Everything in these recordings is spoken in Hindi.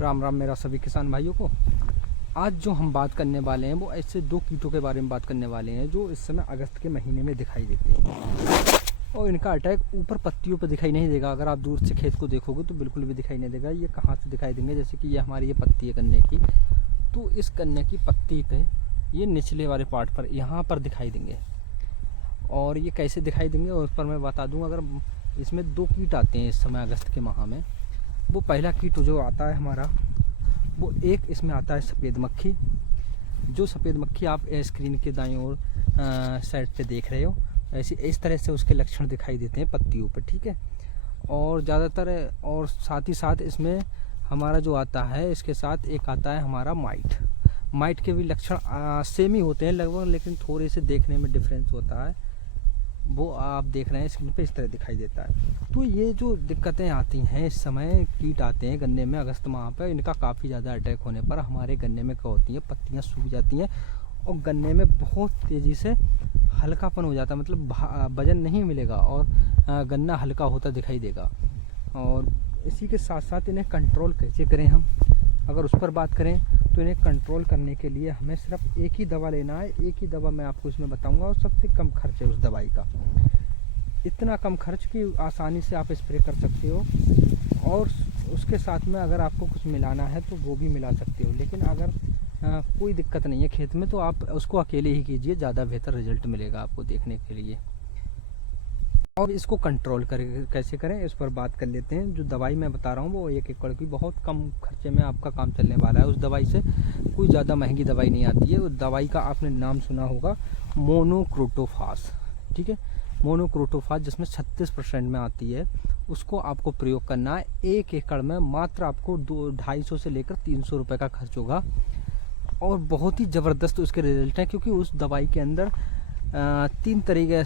राम राम मेरा सभी किसान भाइयों को। आज जो हम बात करने वाले हैं वो ऐसे दो कीटों के बारे में बात करने वाले हैं जो इस समय अगस्त के महीने में दिखाई देते हैं और इनका अटैक ऊपर पत्तियों पर दिखाई नहीं देगा। अगर आप दूर से खेत को देखोगे तो बिल्कुल भी दिखाई नहीं देगा। ये कहाँ से दिखाई देंगे, जैसे कि ये हमारी ये पत्ती है गन्ने की, तो इस गन्ने की पत्ती पे ये निचले वाले पार्ट पर यहाँ पर दिखाई देंगे। और ये कैसे दिखाई देंगे उस पर मैं बता दूँ। अगर इसमें दो कीट आते हैं इस समय अगस्त के माह में। वो पहला कीट जो आता है हमारा, वो एक इसमें आता है सफ़ेद मक्खी। जो सफ़ेद मक्खी आप स्क्रीन के दाईं ओर साइड पे देख रहे हो, ऐसी इस तरह से उसके लक्षण दिखाई देते हैं पत्तियों पर, ठीक है। और ज़्यादातर और साथ ही साथ इसमें हमारा जो आता है, इसके साथ एक आता है हमारा माइट के भी लक्षण सेम ही होते हैं लगभग, लेकिन थोड़े से देखने में डिफरेंस होता है। वो आप देख रहे हैं स्क्रीन पे, इस तरह दिखाई देता है। तो ये जो दिक्कतें आती हैं इस समय, कीट आते हैं गन्ने में अगस्त माह पर, इनका काफ़ी ज़्यादा अटैक होने पर हमारे गन्ने में क्या होती है, पत्तियां सूख जाती हैं और गन्ने में बहुत तेज़ी से हल्कापन हो जाता है, मतलब वजन नहीं मिलेगा और गन्ना हल्का होता दिखाई देगा। और इसी के साथ साथ इन्हें कंट्रोल कैसे करें हम, अगर उस पर बात करें तो इन्हें कंट्रोल करने के लिए हमें सिर्फ एक ही दवा लेना है। एक ही दवा मैं आपको इसमें बताऊंगा और सबसे कम खर्च है उस दवाई का। इतना कम खर्च कि आसानी से आप स्प्रे कर सकते हो और उसके साथ में अगर आपको कुछ मिलाना है तो वो भी मिला सकते हो। लेकिन अगर कोई दिक्कत नहीं है खेत में तो आप उसको अकेले ही कीजिए, ज़्यादा बेहतर रिजल्ट मिलेगा आपको देखने के लिए। और इसको कंट्रोल कैसे करें इस पर बात कर लेते हैं। जो दवाई मैं बता रहा हूँ वो 1 एकड़ की बहुत कम खर्चे में आपका काम चलने वाला है। उस दवाई से कोई ज़्यादा महंगी दवाई नहीं आती है। उस दवाई का आपने नाम सुना होगा, मोनोक्रोटोफास, ठीक है। मोनोक्रोटोफास जिसमें 36% में आती है, उसको आपको प्रयोग करना है। 1 एकड़ में मात्र आपको 250 से लेकर 300 रुपये का खर्च होगा और बहुत ही ज़बरदस्त उसके रिजल्ट हैं, क्योंकि उस दवाई के अंदर 3 तरीके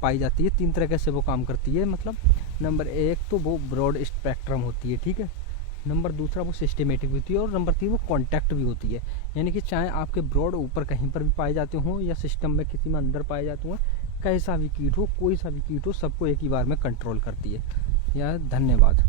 पाई जाती है। 3 तरीके से वो काम करती है। मतलब नंबर 1 तो वो ब्रॉड स्पेक्ट्रम होती है, ठीक है। नंबर 2 वो सिस्टमेटिक भी होती है और नंबर 3 वो कॉन्टैक्ट भी होती है। यानी कि चाहे आपके ब्रॉड ऊपर कहीं पर भी पाए जाते हों या सिस्टम में किसी में अंदर पाए जाते हों, कैसा भी कीट हो, कोई सा भी कीट हो, सबको एक ही बार में कंट्रोल करती है। या धन्यवाद।